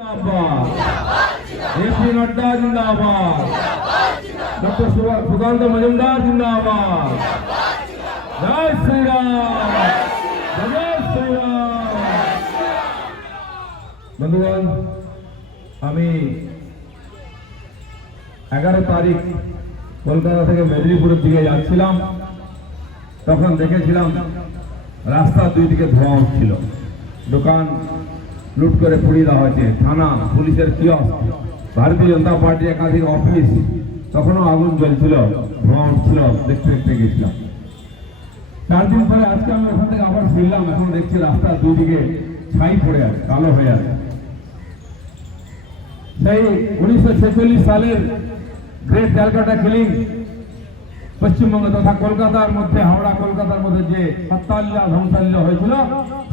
AP Nadda जिंदाबाद, doctor Sukanta Majumdar जिंदाबाद, जय श्री राम, जय श्री राम। बंधुगण, আমি 11 তারিখ কলকাতা থেকে মেদিনীপুরের দিকে যাচ্ছিলাম, তখন দেখেছিলাম রাস্তার দুই দিকে ধোঁয়া উঠছিল, দোকান লুট করে পুড়িয়ে দেওয়া হয়েছে, থানা পুলিশের কিয়স্ক, ভারতীয় জনতা পার্টির একাধিক অফিস তখনও আগুন জ্বলছিল, ধোঁয়া উঠছিল, দেখতে দেখতে গেছিলাম। 4 দিন পরে আজকে আমি ওখান থেকে আবার ফিরলাম, এখন দেখছি রাস্তার দুই দিকে ছাই পড়ে আছে, কালো হয়ে আছে। সেই 1946 সালের গ্রেট ক্যালকাটা কিলিং পশ্চিমবঙ্গ তথা কলকাতার মধ্যে, হাওড়া কলকাতার মধ্যে যে হত্যাল্য ধ্বংসাল্য হয়েছিল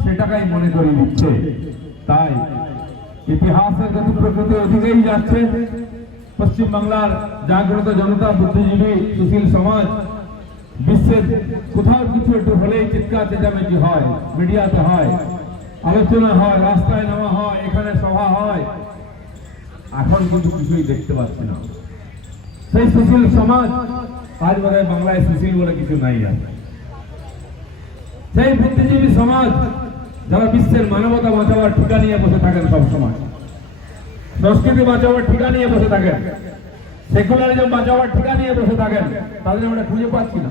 সেটাকেই মনে করে দিচ্ছে। তাই ইতিহাসের গতি প্রকৃতি ওদিকেই যাচ্ছে। পশ্চিমবাংলার জাগ্রত জনতা, বুদ্ধিজীবী, সুশীল সমাজ বিশ্বের কোথাও কিছু একটু হলেই চিৎকার চেঁচামেচি হয়, মিডিয়াতে হয়, আলোচনা হয়, রাস্তায় নামা হয়, এখানে সভা হয়। এখন কিন্তু কিছুই দেখতে পাচ্ছি না। সেই সুশীল সমাজ আজ বোধহয় বাংলায় সুশীল বলে কিছু নাই। সেই বুদ্ধিজীবী সমাজ যারা বিশ্বের মানবতা বাঁচাবার ঠিকা নিয়ে বসে থাকেন, সবসময় সংস্কৃতি বাঁচাবার ঠিকা নিয়ে বসে থাকেন, সেকুলারিজম বাঁচাবার ঠিকা নিয়ে বসে থাকেন, তাদের আমরা খুঁজে পাচ্ছি না।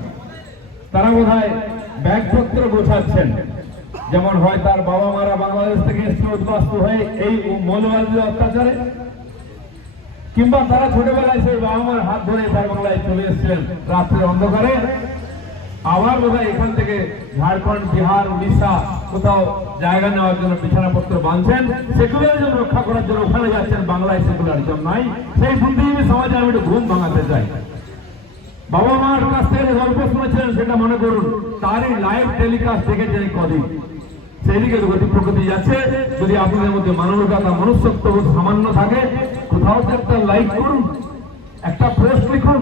তারা বোধহয় ব্যাগপত্র গোছাচ্ছেন, যেমন হয় তার বাবা মারা বাংলাদেশ থেকে এসে উদ্বাস্তু হয়ে এই মৌলবাদীদের অত্যাচারে, কিংবা তারা ছোটবেলায় সেই বাবা মার হাত ধরে তার বাংলায় চলে এসেছিলেন রাত্রের অন্ধকারে, আবার বোধহয় এখান থেকে ঝাড়খণ্ড, বিহার, উড়িষ্যা কোথাও জায়গা নেওয়ার জন্য বিছানাপত্র বাঁধছেন, সেকুলারিজম রক্ষা করার জন্য ওখানে যাচ্ছেন। বাংলায় সেকুলারিজম নাই। সেই বুদ্ধিজীবী সমাজে আমি একটু ঘুম ভাঙাতে চাই। বাবা মার কাছ থেকে গল্প শুনেছিলেন, সেটা মনে করুন, তারই লাইভ টেলিকাস্ট দেখেছেন এই কদিন। সেই দিকে গতি প্রকৃতি যাচ্ছে। যদি আপনাদের মধ্যে মানবিকতা, মনুষ্যত্ব সামান্য থাকে, কোথাও তো একটা লাইক করুন, একটা পোস্ট লিখুন,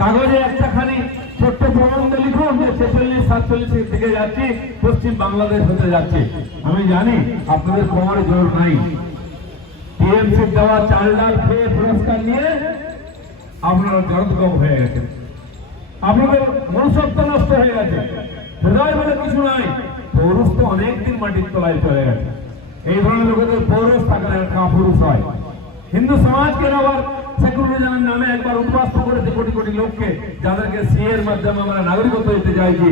কাগজে একটাখানি ছোট্ট প্রবন্ধ লিখুন যে 46-47 থেকে যাচ্ছি, পশ্চিম বাংলাদেশ হতে যাচ্ছে। আমি জানি আপনাদের কোমরে জোর নাই। টিএমসি দেওয়া চাল ডাল খেয়ে পুরস্কার নিয়ে আপনারা জড়তকম হয়ে গেছেন, আপনাদের মনুষ্যত্ব নষ্ট হয়ে গেছে, হৃদয় বলে কিছু নাই। পৌরুষ তো অনেকদিন মাটির তলায় চলে গেছে। এই ধরনের লোকেদের পৌরুষ থাকলে কাপুরুষ হয়। হিন্দু সমাজকে আবার সেকুলারিজমের নামে একবার উদ্বাস্ত করেছে কোটি কোটি লোককে, যাদেরকে সিএর মাধ্যমে আমরা নাগরিকত্ব দিতে চাইছি।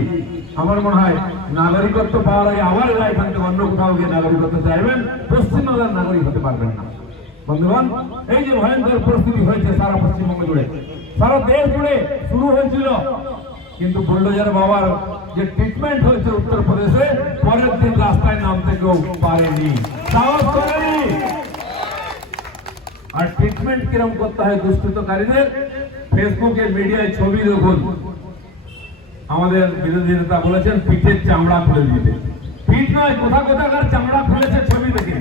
আমার মনে হয় নাগরিকত্ব পাওয়ার আগে আবার এরা এখান থেকে অন্য কোথাও গিয়ে নাগরিকত্ব চাইবেন, পশ্চিমবাংলার নাগরিক হতে পারবেন না। বন্ধুগণ, এই যে ভয়ঙ্কর পরিস্থিতি হয়েছে সারা পশ্চিমবঙ্গ জুড়ে, সারা দেশ জুড়ে শুরু হয়েছিল, কিন্তু বুলডোজার বাবার যে ট্রিটমেন্ট হয়েছে উত্তরপ্রদেশে, পরের দিন রাস্তায় নামতে কেউ পারেনি, সাহস করেনি। আর ট্রিটমেন্ট কিরকম করতে হয় দুষ্কৃতকারীদের, ফেসবুকে মিডিয়ায় ছবি দেখুন। আমাদের বিরোধী নেতা বলেছেন পিঠের চামড়া খুলে দিতে। পিঠ নয়, কোথাকার চামড়া খুলেছে ছবি দেখে,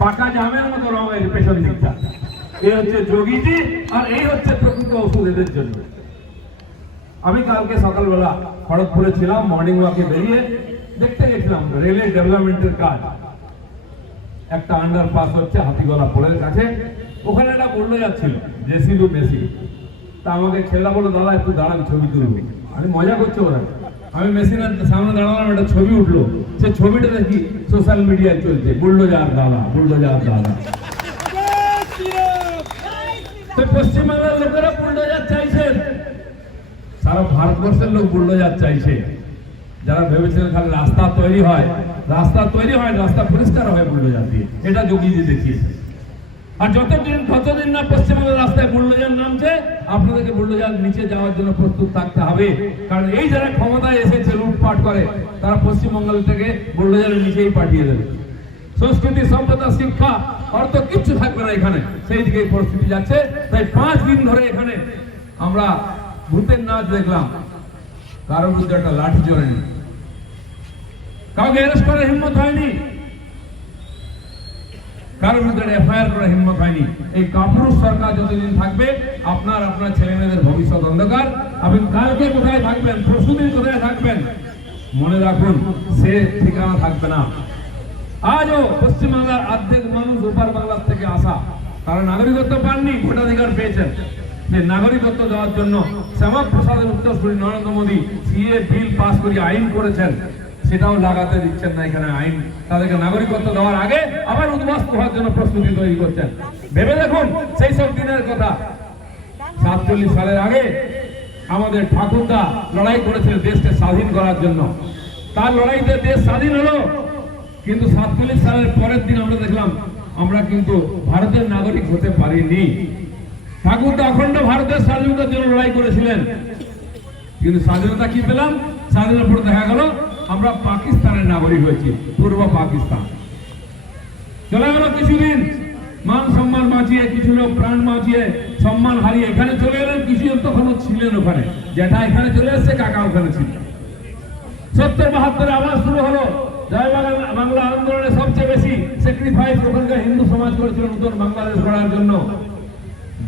পাকা জামের মতো রঙের পেছন দিকটা। এই হচ্ছে যোগীজি, আর এই হচ্ছে প্রকৃত ওষুধ এদের জন্য। আমি কালকে সকালবেলা খড়গপুরে ছিলাম, মর্নিং ওয়াকে বেরিয়ে দেখতে গেছিলাম রেলের ডেভেলপমেন্টের কাজ। একটা আন্ডারপাস হচ্ছে হাতিগলা পোলের কাছে, ওখানে একটা বুলডোজার ছিল, জেসিবি মেশিন। তা আমাকে ছেলেরা বললো, দাদা একটু দাঁড়ান, ছবি তুলবো। আমি মজা করছি ওরা, আমি মেশিনের সামনে দাঁড়ালাম, একটা ছবি উঠলো। সে ছবিটা দেখি সোশ্যাল মিডিয়ায় চলছে, বুলডোজার দাদা, বুলডোজার দাদা। তো পশ্চিমবাংলার লোকেরা বুলডোজার চাইছেন, সারা ভারতবর্ষের লোক বুলডোজার চাইছে। যারা ভেবেছিলেন খালি রাস্তা তৈরি হয়, রাস্তা পরিষ্কার হয় বুলডোজার দিয়ে, এটা যোগীজি দেখিয়েছে। আর যতদিন না পশ্চিমবঙ্গের রাস্তায় বুলডোজার নামছে, আপনাদেরকে বুলডোজার নিচে যাওয়ার জন্য প্রস্তুত থাকতে হবে। কারণ এই যারা ক্ষমতায় এসেছে লুটপাট করে, তারা পশ্চিমবঙ্গ থেকে বুলডোজারের নিচেই পাঠিয়ে দেবে। সংস্কৃতি, সভ্যতা, শিক্ষা, অর্থ কিচ্ছু থাকবে না এখানে, সেই দিকে পরিস্থিতি যাচ্ছে। তাই 5 দিন ধরে এখানে আমরা ভূতের নাচ দেখলাম, কারোর বিরুদ্ধে একটা লাঠি চড়েনি, কাউকে অ্যারেস্ট করার হিম্মত হয়নি, কারোর বিরুদ্ধে এফআইআর করার হিম্মত হয়নি। এই কাপুরুষ সরকার যতদিন থাকবে, আপনার ছেলে মেয়েদের ভবিষ্যৎ অন্ধকার। আপনি কালকে কোথায় থাকবেন, পরশুদিন কোথায় থাকবেন, মনে রাখুন সে ঠিকানা থাকবে না। আজও পশ্চিমবাংলার অর্ধেক মানুষ ওপার বাংলার থেকে আসা, তারা নাগরিকত্ব পাননি, ভোটাধিকার পেয়েছেন। যে নাগরিকত্ব দেওয়ার জন্য শ্যামাপ্রসাদের উত্তরসূরি Narendra Modi CA bill pass করে আইন করেছেন, সেটাও লাগাতে দিচ্ছেন না এখানে আইন। তাদেরকে নাগরিকত্ব দেওয়ার আগে আবার উদ্বাস্তু হওয়ার জন্য প্রস্তুতি তৈরি করছেন। ভেবে দেখুন সেই সব দিনের কথা। 47 সালের আগে আমাদের ঠাকুরদা লড়াই করেছিলেন দেশকে স্বাধীন করার জন্য। তার লড়াইতে দেশ স্বাধীন হলো, কিন্তু 47 সালের পরের দিন আমরা দেখলাম আমরা কিন্তু ভারতের নাগরিক হতে পারিনি। ঠাকুরদা অখণ্ড ভারতের স্বাধীনতার জন্য লড়াই করেছিলেন, কিন্তু স্বাধীনতা কি পেলাম? স্বাধীনতার পর দেখা গেল আমরা পাকিস্তানের নাগরিক হয়েছি, পূর্ব পাকিস্তান। চলে গেল কিছুদিন, মান সম্মান বাঁচিয়ে, কিছু লোক প্রাণ বাঁচিয়ে সম্মান হারিয়ে এখানে চলে এলেন। কিছু লোক তখনও ছিলেন ওখানে, যেটা এখানে চলে এসছে কাকা ওখানে ছিল। 70-72 আবার শুরু হলো জয় বাংলা আন্দোলনে। সবচেয়ে বেশি স্যাক্রিফাইস ওখানকার হিন্দু সমাজ করেছিল নতুন বাংলাদেশ গড়ার জন্য।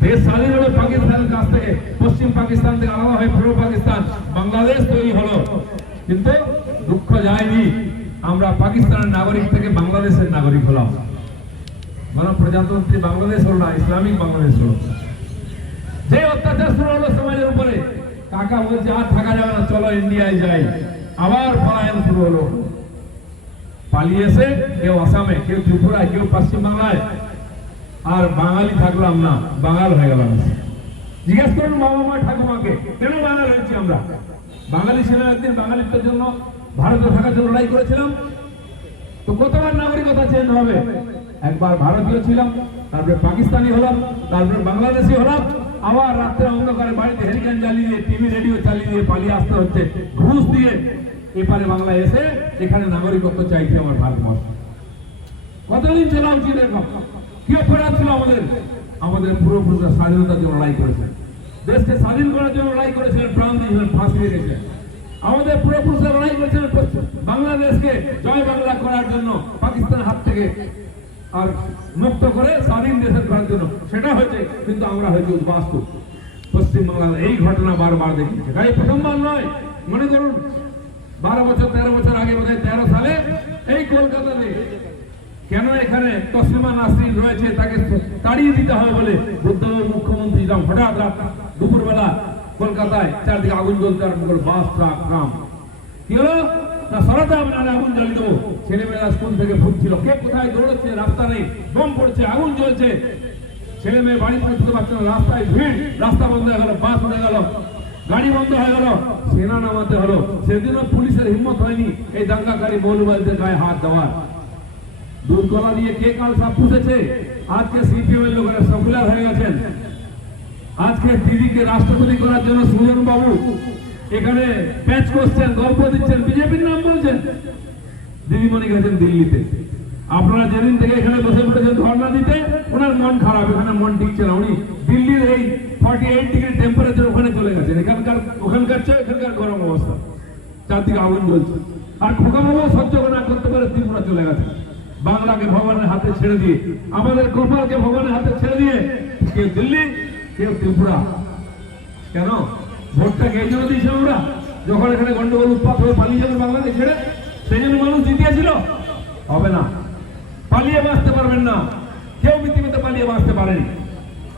দেশ স্বাধীন হলো পাকিস্তানের কাছ থেকে, পশ্চিম পাকিস্তান থেকে আলাদা হয়ে পূর্ব পাকিস্তান বাংলাদেশ তৈরি হলো। কিন্তু দুঃখ যায়নি, আমরা পাকিস্তানের নাগরিক থেকে বাংলাদেশের নাগরিক হলাম। মানে প্রজাতন্ত্রী বাংলাদেশ হলো না, ইসলামিক বাংলাদেশ হলো। যে অত্যাচার শুরু হলো সমাজের উপরে, কাকা বলছে আর থাকা যাবে না, চলো ইন্ডিয়ায় যাই। আবার পলায়ন শুরু হলো। পালিয়ে এসে কেউ আসামে, কেউ ত্রিপুরায়, কেউ পশ্চিম বাংলায়। আর বাঙালি থাকলাম না, বাঙাল হয়ে গেলাম। জিজ্ঞেস করুন বাবা মা ঠাকুমাকে, কেন বাঙাল হয়েছি আমরা? বাঙালি ছিলাম একদিন, বাঙালিত্বের জন্য ভারতে থাকার জন্য লড়াই করেছিলাম। তো কতবার নাগরিকতা চেঞ্জ হবে? একবার ভারতীয় ছিলাম, তারপরে পাকিস্তানি হলাম, তারপরে বাংলাদেশি হলাম। আবার রাত্রে অন্ধকারে বাড়িতে হেরিকেন জ্বালিয়ে দিয়ে, টিভি রেডিও চালিয়ে দিয়ে পালিয়ে আসতে হচ্ছে, ঘুষ দিয়ে এপারে বাংলায় এসে এখানে নাগরিকত্ব চাইছে আমার ভারতবর্ষ। কতদিন চলা উচিত? এখন কি অপরাধ ছিল আমাদের? আমাদের পূর্বপুরুষরা স্বাধীনতার জন্য লড়াই করেছেন, দেশকে স্বাধীন করার জন্য লড়াই করেছিলেন, প্রাণ দিয়েছিলেন, ফাঁসি দিয়েছেন। আমাদের পূর্বপুরুষরা লড়াই করেছিলেন বাংলাদেশকে জয় বাংলা করার জন্য, পাকিস্তানের হাত থেকে আর মুক্ত করে স্বাধীন দেশের করার জন্য। সেটা হয়েছে, কিন্তু আমরা হয়েছি উদ্বাস্তু। পশ্চিমবাংলার এই ঘটনা বারবার দেখি, এটাই প্রথমবার নয়। মনে করুন 12 বছর 13 বছর আগে, বোধহয় 13 সালে এই কলকাতাতে কেন এখানে তসলিমা নাসরিন রয়েছে, তাকে তাড়িয়ে দিতে হবে বলে বুদ্ধবাবু মুখ্যমন্ত্রী হঠাৎ রাত দুপুরবেলা কলকাতায় চারদিকে আগুন জ্বলতে আরম্ভ করে, বাস ট্রাক ট্রাম। কি হলো না, সরাতে হবে না, আগুন জ্বালিয়ে দেবো। ছেলেমেয়েরা স্কুল থেকে ফুটছিল, কে কোথায় দৌড়াচ্ছে, রাস্তা নেই, বোম পড়ছে, আগুন জ্বলছে, ছেলে মেয়ে বাড়ি পৌঁছতে পারছে না, রাস্তায় ভিড়, রাস্তা বন্ধ হয়ে গেল, বাস উঠে গেল, গাড়ি বন্ধ হয়ে গেল, সেনা নামাতে হলো। সেদিনও পুলিশের হিম্মত হয়নি এই দাঙ্গাকারী মৌলবাদীদের গায়ে হাত দেওয়ার। দুধ গলা দিয়ে কে কাল সাপ পুষেছে? আজকে সিপিএম এর লোকেরা সেকুলার হয়ে গেছেন। আজকে দিদিকে রাষ্ট্রপতি করার জন্য সুজন বাবু এখানে প্যাচ করছেন, গল্প দিচ্ছেন, বিজেপির নাম বলছেন। দিদিমণি গেছেন দিল্লিতে। আপনারা যেদিন থেকে এখানে বসে পড়েছেন ধর্ণা দিতে, ওনার মন খারাপ, এখানে মন টিকছে না। উনি দিল্লির এই 48 ডিগ্রি টেম্পারেচার ওখানে চলে গেছেন। ওখানকার চেয়ে এখানকার গরম অবস্থা, চারদিকে আগুন জ্বলছে। আর খোকাবাবু সহ্য না করতে পারে ত্রিপুরা চলে গেছে। বাংলাকে ভগবানের হাতে ছেড়ে দিয়ে, আমাদের কপালকে ভগবানের হাতে ছেড়ে দিয়ে কেউ দিল্লি, কেউ ত্রিপুরা। কেন ভোটটাকে এই জন্য দিয়েছিল ওরা? যখন এখানে গন্ডগোল উৎপাত হয়ে পালিয়ে যাবে বাংলাদেশ ছেড়ে, সেই জন্য মানুষ জিতিয়েছিল। হবে না, পালিয়ে বাঁচতে পারবেন না, কেউ পৃথিবীতে পালিয়ে বাঁচতে পারেনি।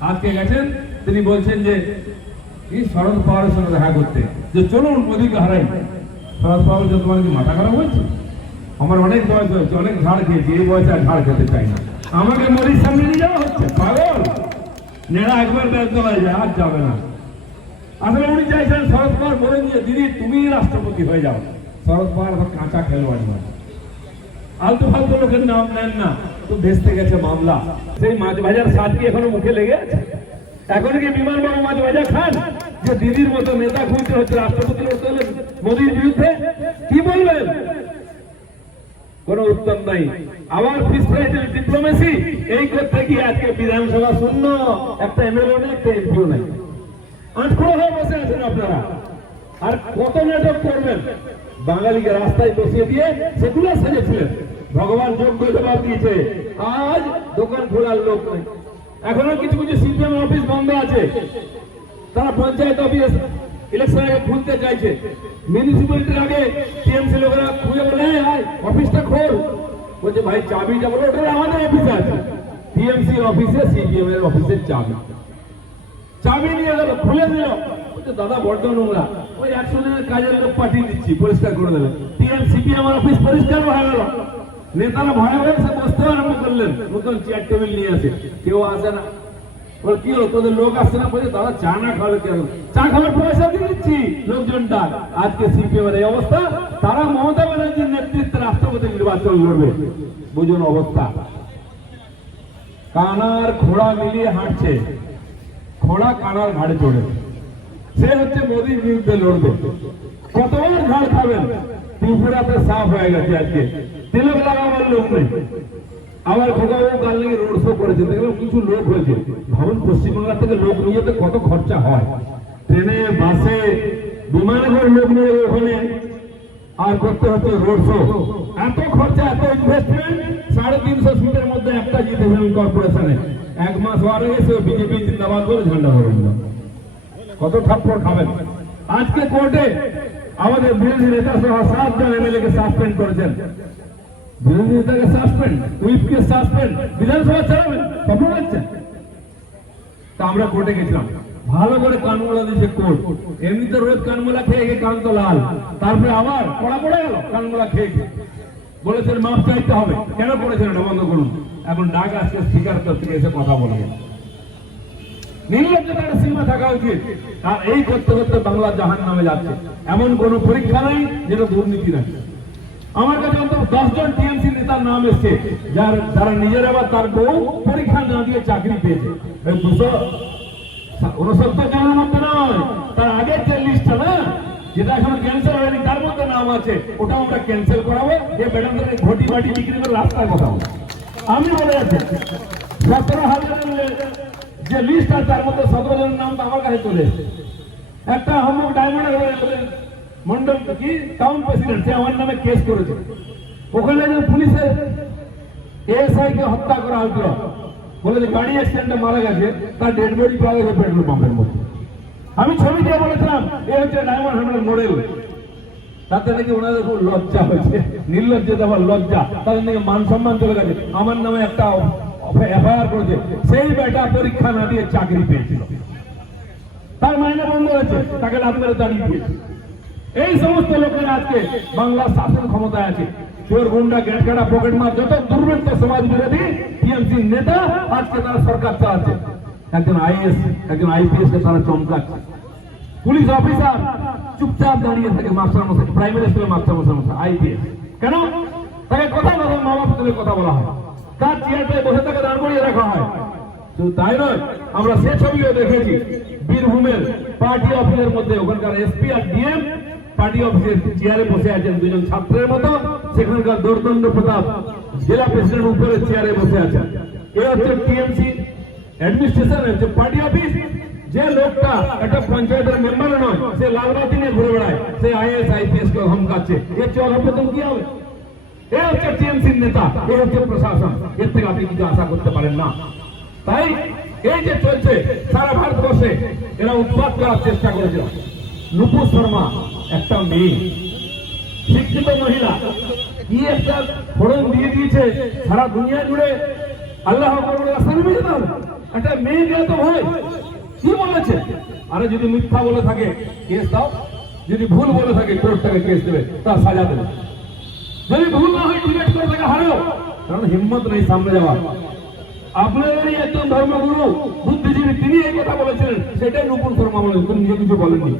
আজকে গেছেন, তিনি বলছেন যে এই শরদ পাওয়ারের সঙ্গে দেখা করতে, যে চলুন মোদীকে হারাই। শরদ পাওয়ার যে তোমার কি মাথা খারাপ হয়েছে? আমার অনেক বয়স হয়েছে, অনেক ঝাড় খেয়েছি, এই বয়সে আর ঝাড় খেতে চাই না। আমাকে মোদীর সামনে নিয়ে যাওয়া হচ্ছে, পাগল নেড়া একবার বেলতলায় যায়, আর যাবে না। আসলে উনি চাইছেন শরদ পাওয়ার বলে দিয়ে, দিদি তুমি রাষ্ট্রপতি হয়ে যাও। শরদ পাওয়ার এখন কাঁচা খেলোয়াড় নয়, আলতু ফালতু লোকের নাম নেন না, তো ভেস্তে গেছে মামলা। সেই মাছ ভাজার স্বাদ কি এখনো মুখে লেগে আছে? এখন কি বিমান বাবু মাছ ভাজা খান? যে দিদির মতো নেতা খুঁজতে হচ্ছে, রাষ্ট্রপতি হতে হলে মোদীর বিরুদ্ধে কি বলবেন? কোন উত্তর নাই। আবার ডিপ্লোমেসি এই করতে গিয়ে আজকে বিধানসভা শূন্য, একটা এমএলএ নেই, একটা এমপিও নাই, আটখড়ো হয়ে বসে আছেন আপনারা। আর কত নাটক করবেন? বাঙালিকে রাস্তায় বসিয়ে দিয়ে সেগুলো সেজেছিলেন, ভগবান যোগ্য জবাব দিয়েছে। আজ দোকান খোলার লোক নেই। এখনো কিছু কিছু সিপিএম অফিস বন্ধ আছে, তারা পঞ্চায়েত অফিস ইলেকশন আগে খুলতে চাইছে। মিউনিসিপ্যালিটির আগে টিএমসি লোকেরা খুঁজে বলে অফিসটা খোল, বলছে ভাই চাবিটা বলো, ওটা আমাদের অফিসে আছে, টিএমসি অফিসে সিপিএম এর অফিসের চাবি নিয়ে গেল, খুলে দিল। বলছে দাদা বড্ড নোংরা, ওই 100 জনের কাজের লোক পাঠিয়ে দিচ্ছি, পরিষ্কার করে দেবে। সিপিএম অফিস পরিষ্কার হয়ে গেল। নেতারা ভয়ে ভয়ে সে বসতে আরম্ভ করলেন, নতুন চেয়ার টেবিল নিয়ে আসে, কেউ আসে না। বল কি হলো, তোদের লোক আসছে না? বলছে দাদা চা না খাবে কেন? চা খাবার পয়সা দিয়ে দিচ্ছি লোকজনটা। আজকে সিপিএম এর এই অবস্থা, তারা মমতা ব্যানার্জির নেতৃত্বে রাষ্ট্রপতি নির্বাচন লড়বে। বুঝুন অবস্থা। কানার ঘোড়া মিলিয়ে হাঁটছে, ঘোড়া কানার ঘাড়ে চড়ে, সে হচ্ছে মোদীর বিরুদ্ধে লড়বে। কতবার ঝাড় খাবেন? ত্রিপুরাতে সাফ হয়ে গেছে, আজকে তিলক লাগাবার লোক নেই। আবার খোকাবাবু কাল নাকি রোড শো করেছে, দেখলাম কিছু লোক হয়েছে। ভাবুন পশ্চিমবাংলা থেকে লোক নিয়ে যেতে কত খরচা হয়, ট্রেনে, বাসে, বিমানে করে লোক নিয়ে ওখানে আর করতে হচ্ছে রোড শো। এত খরচা, এত ইনভেস্টমেন্ট। 350 সিটের মধ্যে একটা জিতেছেন কর্পোরেশনে। 1 মাস হওয়ার আগে সে বিজেপি জিন্দাবাদ করে ঝান্ডা ধরে দিল। কত থাপ্পড় খাবেন? আজকে কোর্টে আমাদের বিরোধী নেতা সহ 7 জন এমএলএ কে সাসপেন্ড করেছেন। বিরোধী নেতাকে সাসপেন্ড, হুইপকে সাসপেন্ড, বিধানসভা চালাবেন, স্বপ্ন দেখছেন? তা আমরা কোর্টে গেছিলাম, ভালো করে কানমোলা দিয়েছে কোর্ট। এমনিতে রোজ কানমোলা খেয়ে গিয়ে কান তো লাল, তারপরে আবার পড়া পড়ে গেল কানমোলা খেয়ে গিয়ে। বলেছেন মাপ চাইতে হবে, কেন করেছেন এটা বন্ধ করুন। এখন ডাক আসছে স্পিকার থেকে এসে কথা বলবেন। নির্লজ্জতার সীমা থাকা উচিত। আর এই করতে করতে বাংলা জাহান নামে যাচ্ছে। এমন কোন পরীক্ষা নাই যেটা দুর্নীতি নাই। আমার কাছে অন্তত 10 জন টিএমসি নেতার নাম এসছে, যারা নিজের আবার তার বউ পরীক্ষা না দিয়ে চাকরি পেয়েছে। 269 জনের মধ্যে নয়, তার আগের যে লিস্টটা না, যেটা এখন ক্যান্সেল হয়নি, তার মধ্যে নাম আছে। ওটা আমরা ক্যান্সেল করাবো। যে ম্যাডামদের ঘটি বাটি বিক্রি করে রাস্তায় কথা বলবো। আমি বলে আছি 17,000 যে লিস্ট আছে, তার মধ্যে 17 জনের নাম তো আমার কাছে চলে এসেছে। একটা হামুক ডায়মন্ড মন্ডল কি টাউন প্রেসিডেন্ট, সে আমার নামে কেস করেছে। ওখানে যে পুলিশের এএসআই কে হত্যা করা হয়েছিল, বলে যে গাড়ি অ্যাক্সিডেন্টে মারা গেছে, তার ডেড বডি পাওয়া গেছে পেট্রোল পাম্পের মধ্যে। আমি ছবি দিয়ে বলেছিলাম এ হচ্ছে ডায়মন্ড হারবারের মডেল। তাতে নাকি ওনাদের খুব লজ্জা হয়েছে, নির্লজ্জতা বা লজ্জা, তাদের নাকি মান সম্মান চলে গেছে। আমার নামে একটা এফআইআর করেছে, সেই বেটা পরীক্ষা না দিয়ে চাকরি পেয়েছিল, তার মাইনে বন্ধ হয়েছে, তাকে লাভ করে দাঁড়িয়ে দিয়েছে। এই সমস্ত লোকেরা আজকে বাংলার শাসন ক্ষমতায় আছে। চোর, গুন্ডা, গ্যাট কাটা, পকেট মার, যত দুর্বৃত্ত সমাজ বিরোধী টিএমসি নেতা আজকে তারা সরকার চালাচ্ছে। একজন আইএস, একজন আইপিএস কে তারা চমকাচ্ছে। পুলিশ অফিসার চুপচাপ দাঁড়িয়ে থাকে, মাস্টারমশাই, প্রাইমারি স্কুলের মাস্টারমশাই, আইপিএস। কেন? তাকে কথা বলা, মা বাপ তুলে কথা বলা হয়, তার চেয়ারটায় বসে তাকে দাঁড় করিয়ে রাখা হয়। শুধু তাই নয়, আমরা সে ছবিও দেখেছি বীরভূমের পার্টি অফিসের মধ্যে, ওখানকার এসপি আর ডিএম পার্টি অফিসের চেয়ারে বসে আছেন 2 জন ছাত্রের মতো। সেখানকার দর্দণ্ড প্রতাপ জেলা প্রেসিডেন্ট উপরে চেয়ারে বসে আছেন। এ হচ্ছে টিএমসি অ্যাডমিনিস্ট্রেশন, হচ্ছে পার্টি অফিস। যে লোকটা একটা পঞ্চায়েতের মেম্বার নয়, সে লালবাতি নিয়ে ঘুরে বেড়ায়, সে আইএস আইপিএস কে ধমকাচ্ছে। এর চেয়ে অধঃপতন কি হবে? এ হচ্ছে টিএমসির নেতা, এ হচ্ছে প্রশাসন। এর থেকে আপনি কিছু আশা করতে পারেন না। তাই এই যে চলছে সারা ভারতবর্ষে, এরা উৎপাত করার চেষ্টা করেছে। নুপুর শর্মা একটা মেয়ে, শিক্ষিত মহিলা, কি একটা ফোড়ন দিয়ে দিয়েছে সারা দুনিয়া জুড়ে। আল্লাহ একটা মেয়ে গিয়ে তো হয় কি বলেছে? আরে যদি মিথ্যা বলে থাকে কেস দাও, যদি ভুল বলে থাকে কোর্ট থেকে কেস দেবে, তার সাজা দেবে। যদি ভুল না হয় ডিবেট করে থাকে হারেও, কারণ হিম্মত নেই সামনে যাওয়ার। আপনাদেরই একজন ধর্মগুরু বুদ্ধিজীবী, তিনি এই কথা বলেছিলেন, সেটাই নুপুর শর্মা বলেন, তিনি নিজে কিছু বলেননি।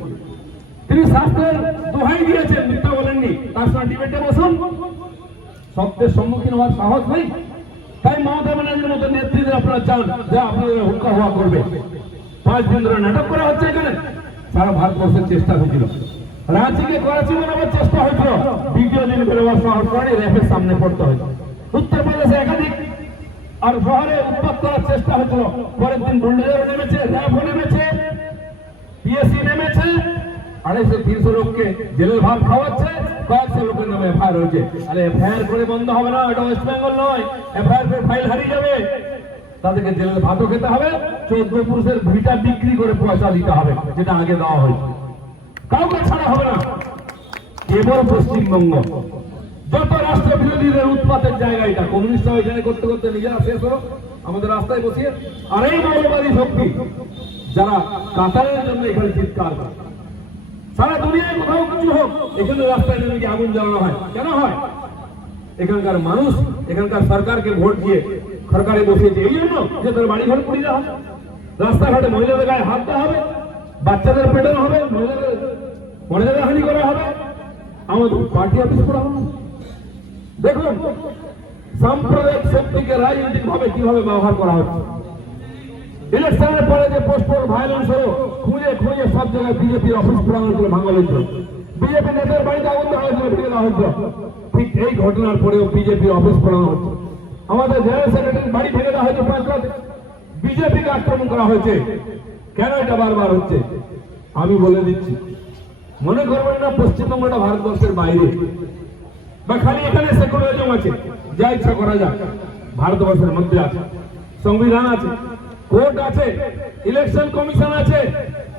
তিনি শাস্ত্রের দোহাই দিয়েছেন, মিথ্যা বলেননি। তার সঙ্গে ডিবেটে বসুন, সত্যের সম্মুখীন হওয়ার সাহস নেই। তাই মমতা ব্যানার্জির মতো নেতৃত্বে আপনারা চান যে আপনাদের হুক্কা হওয়া করবে। 5 দিন ধরে নাটক করা হচ্ছে এখানে। সারা ভারতবর্ষের চেষ্টা হয়েছিল, রাঁচিকে করাচি বানাবার চেষ্টা হয়েছিল, দ্বিতীয় দিন বেরোবার সাহস করে র্যাপের সামনে পড়তে হয়েছে। উত্তরপ্রদেশে একাধিক আর শহরে উৎপাত করার চেষ্টা হয়েছিল। পরের দিন বুলডোজার নেমেছে, র্যাবও নেমেছে, পিএসসি নেমেছে, 250-300 লোককে জেলের ভাত খাওয়াচ্ছে, কয়েকশো লোকের নামে এফআইআর হয়েছে। আরে এফআইআর করে বন্ধ হবে না, এটা ওয়েস্ট বেঙ্গল নয়। এফআইআর করে ফাইল হারিয়ে যাবে, তাদেরকে জেলের ভাতও খেতে হবে, 14 পুরুষের ভিটা বিক্রি করে পয়সা দিতে হবে, যেটা আগে দেওয়া হয়েছে। কাউকে ছাড়া হবে না। কেবল পশ্চিমবঙ্গ যত রাষ্ট্র বিরোধীদের উৎপাতের জায়গা এটা, কমিউনিস্টরা এখানে করতে করতে নিজেরা শেষ হলো আমাদের রাস্তায় বসিয়ে। আর এই মৌলবাদী শক্তি যারা কাতারের জন্য এখানে চিৎকার করে, সারা দুনিয়ায় কোথাও কিছু হোক এখানে রাস্তায় নেমে গিয়ে আগুন জ্বালানো হয়। কেন হয়? এখানকার মানুষ এখানকার সরকারকে ভোট দিয়ে সরকারে বসিয়েছে এই জন্য যে তার বাড়ি ঘর পুড়িয়ে দেওয়া হবে, রাস্তাঘাটে মহিলাদের গায়ে হাত দেওয়া হবে, বাচ্চাদের পেটানো হবে, মহিলাদের মর্যাদা হানি করা হবে, আমাদের পার্টি অফিস করা হবে। দেখুন সাম্প্রদায়িক শক্তিকে রাজনৈতিক ভাবে কিভাবে ব্যবহার করা হচ্ছে। ইলেকশনের পরে যে পোস্টার ভায়োলেন্স হলো, খুঁজে খুঁজে সব জায়গায় বিজেপির অফিস পুরানো ছিল, ভাঙা হয়েছিল, বিজেপি নেতার বাড়িতে আগুন দেওয়া হয়েছিল, ফিরে দেওয়া হয়েছিল। ঠিক এই ঘটনার পরেও বিজেপির অফিস পুরানো হচ্ছে, আমাদের জেনারেল সেক্রেটারির বাড়ি ভেঙে দেওয়া হয়েছে, 5 লাখ বিজেপিকে আক্রমণ করা হয়েছে। কেন এটা বারবার হচ্ছে আমি বলে দিচ্ছি। মনে করবেন না পশ্চিমবঙ্গটা ভারতবর্ষের বাইরে বা খালি এখানে সেকুলারিজম আছে, যা ইচ্ছা করা যায়। ভারতবর্ষের মধ্যে আছে, সংবিধান আছে, কোর্ট আছে, ইলেকশন কমিশন আছে।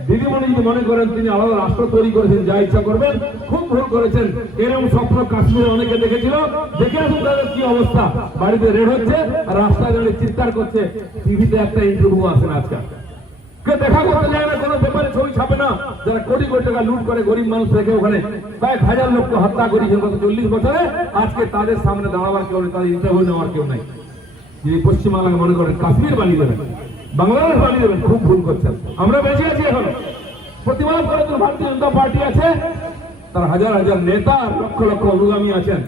দিদিমণি যদি মনে করেন তিনি আলাদা রাষ্ট্র তৈরি করেছেন, যা ইচ্ছা করবেন, খুব ভুল করেছেন। এরকম স্বপ্ন কাশ্মীরে অনেকে দেখেছিল, দেখে আসুন তাদের কি অবস্থা। বাড়িতে রেড হচ্ছে আর রাস্তায় দাঁড়িয়ে চিৎকার করছে, টিভিতে একটা ইন্টারভিউ আসে না আজকাল। কে দেখা করতে যায় না, কোনো পেপারে ছবি ছাপে না। যারা কোটি কোটি টাকা লুট করে গরিব মানুষ রেখে ওখানে কয়েক হাজার লোককে হত্যা করেছে গত 40 বছরে, আজকে তাদের সামনে দাঁড়াবার কেউ নেই, তাদের ইন্টারভিউ নেওয়ার কেউ নাই। যদি পশ্চিমবাংলাকে মনে করেন কাশ্মীর বানিয়ে দেবেন, বাংলাদেশ বানিয়ে দেবেন, খুব ভুল করছেন। আমরা বেঁচে আছি এখন, প্রতিবাদ করে তো ভারতীয় জনতা পার্টি আছে, তার হাজার হাজার নেতা, লক্ষ লক্ষ অনুগামী আছেন।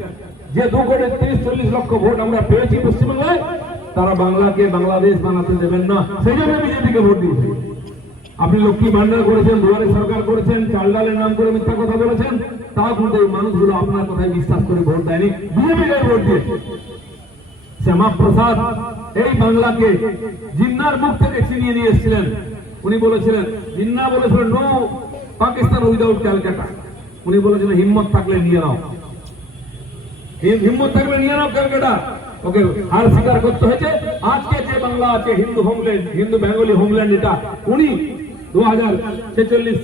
যে 2 কোটি 30-40 লক্ষ ভোট আমরা পেয়েছি পশ্চিমবাংলায়, তারা বাংলাকে বাংলাদেশ বানাতে দেবেন না, সেই জন্য বিজেপিকে ভোট দিয়েছে। আপনি লক্ষ্মী ভান্ডার করেছেন, দুয়ারে সরকার করেছেন, চাল ডালের নাম করে মিথ্যা কথা বলেছেন, তা কিন্তু এই মানুষগুলো আপনার কথায় বিশ্বাস করে ভোট দেয়নি, বিজেপিকে ভোট দিয়েছে। শ্যামাপ্রসাদ এই বাংলাকে জিন্নার মুখ থেকে ছিনিয়ে নিয়ে এসেছিলেন। উনি বলেছিলেন, জিন্না বলেছিলেন নো পাকিস্তান উইদাউট ক্যালকাটা। উনি বলেছিলেন হিম্মত থাকলে নিয়ে নাও, হিম্মত থাকলে নিয়ে নাও ক্যালকাটা। ওকে হার স্বীকার করতে হয়েছে। আজকে যে বাংলা আছে Hindu homeland, Hindu Bengali homeland, এটা উনি 1946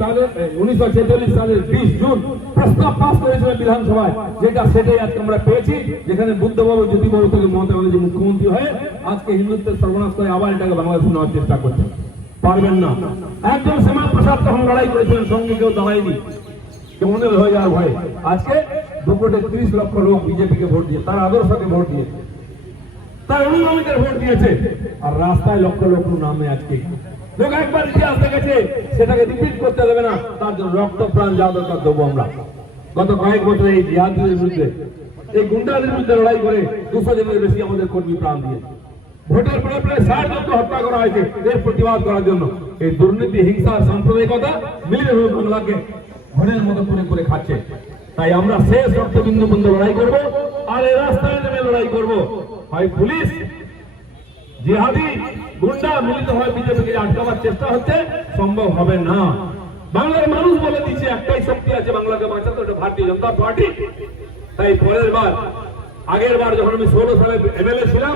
সালের 20 জুন প্রস্তাব পাস করেছিলেন বিধানসভায়, যেটা সেটাই আজকে আমরা পেয়েছি। যেখানে বুদ্ধবাবু জ্যোতিবাবু থেকে মমতা ব্যানার্জি মুখ্যমন্ত্রী হয়ে আজকে হিন্দুত্বের সর্বনাশ করে আবার এটাকে বাংলাদেশে নেওয়ার চেষ্টা করছেন, পারবেন না। একজন শ্যামাপ্রসাদ তখন লড়াই করেছিলেন, সঙ্গে কেউ দাঁড়ায়নি, কেমনের হয়ে যাওয়ার ভয়ে। আজকে 2 কোটি 30 লক্ষ লোক বিজেপিকে ভোট দিয়ে, তার আদর্শকে ভোট দিয়ে, তার অনুগামীদের ভোট দিয়েছে। আর রাস্তায় লক্ষ লক্ষ নামে আজকে লোক একবার ইতিহাস দেখেছে, সেটাকে রিপিট করতে দেবে না। তার জন্য রক্ত প্রাণ যা দরকার দেবো আমরা। গত কয়েক বছরে এই জিহাদিদের বিরুদ্ধে, এই গুন্ডাদের বিরুদ্ধে লড়াই করে 200 জনের বেশি আমাদের কর্মী প্রাণ দিয়ে, ভোটের পরে প্রায় 60 জনকে হত্যা করা হয়েছে এর প্রতিবাদ করার জন্য। এই দুর্নীতি, হিংসা, সাম্প্রদায়িকতা মিলে হয়ে বাংলাকে ঘরের মতো করে করে খাচ্ছে। তাই আমরা শেষ রক্তবিন্দু পর্যন্ত লড়াই করব, আর এই রাস্তায় নেমে লড়াই করব। হয় পুলিশ, জিহাদি, গুন্ডা মিলিত হয় বিজেপিকে আটকাবার চেষ্টা হচ্ছে, সম্ভব হবে না। বাংলার মানুষ বলে দিচ্ছে একটাই শক্তি আছে বাংলাকে বাঁচাতে, ওটা ভারতীয় জনতা পার্টি। তাই পরের বার, আগের বার যখন আমি 16 সালে এমএলএ ছিলাম,